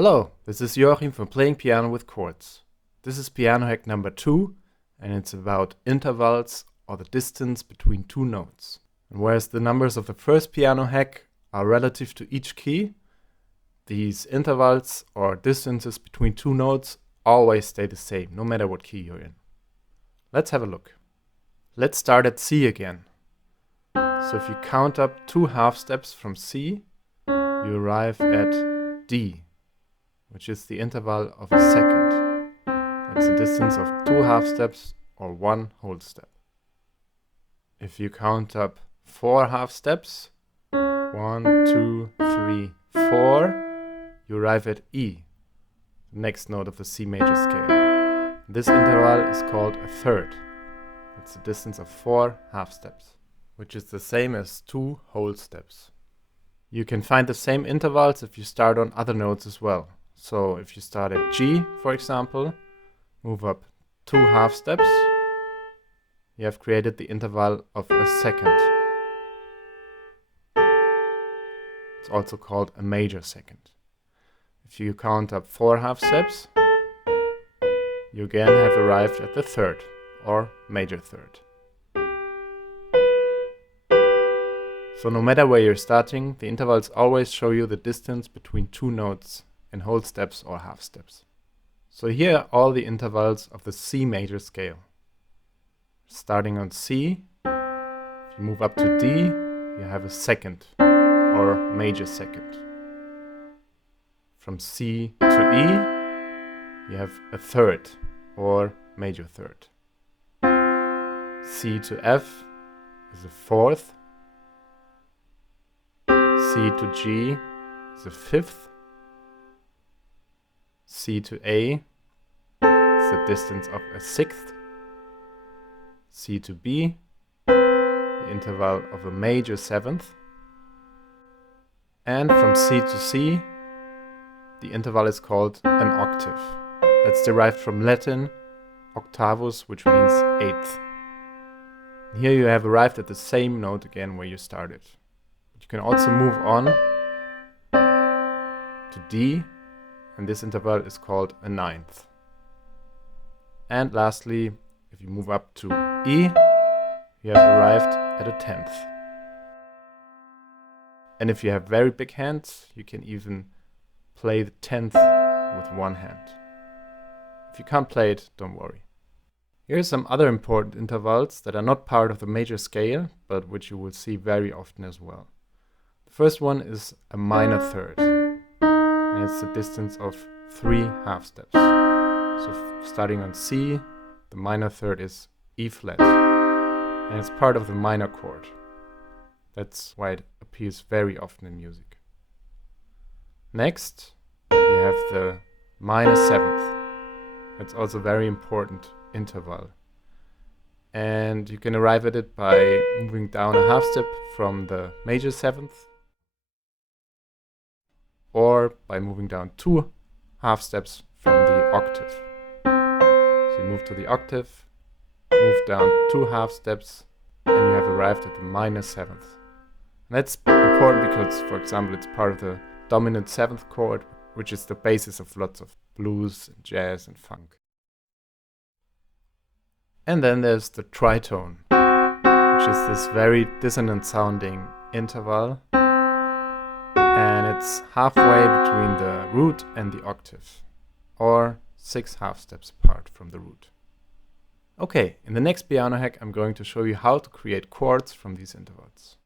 Hello, this is Joachim from Playing Piano with Chords. This is piano hack number 2, and it's about intervals or the distance between two notes. And whereas the numbers of the first piano hack are relative to each key, these intervals or distances between two notes always stay the same, no matter what key you're in. Let's have a look. Let's start at C again. So if you count up 2 half steps from C, you arrive at D, which is the interval of a second. That's the distance of 2 half steps or 1 whole step. If you count up 4 half steps, 1, 2, 3, 4, you arrive at E, the next note of the C major scale. This interval is called a third. That's the distance of 4 half steps, which is the same as 2 whole steps. You can find the same intervals if you start on other notes as well. So if you start at G, for example, move up 2 half steps, you have created the interval of a second. It's also called a major second. If you count up 4 half steps, you again have arrived at the third, or major third. So no matter where you're starting, the intervals always show you the distance between two notes in whole steps or half steps. So here are all the intervals of the C major scale. Starting on C, if you move up to D, you have a second or major second. From C to E, you have a third or major third. C to F is a fourth. C to G is a fifth. C to A is the distance of a sixth. C to B, the interval of a major seventh. And from C to C, the interval is called an octave. That's derived from Latin octavus, which means eighth. Here you have arrived at the same note again where you started. But you can also move on to D, and this interval is called a ninth. And lastly, if you move up to E, you have arrived at a tenth. And if you have very big hands, you can even play the tenth with one hand. If you can't play it, don't worry. Here are some other important intervals that are not part of the major scale, but which you will see very often as well. The first one is a minor third, and it's the distance of 3 half steps. So starting on C, the minor third is E flat, and it's part of the minor chord. That's why it appears very often in music. Next, you have the minor seventh. That's also a very important interval. And you can arrive at it by moving down a half step from the major seventh, or by moving down 2 half steps from the octave. So you move to the octave, move down 2 half steps, and you have arrived at the minor seventh. And that's important because, for example, it's part of the dominant 7th chord, which is the basis of lots of blues and jazz and funk. And then there's the tritone, which is this very dissonant sounding interval, and it's halfway between the root and the octave, or 6 half steps apart from the root. Okay, in the next piano hack I'm going to show you how to create chords from these intervals.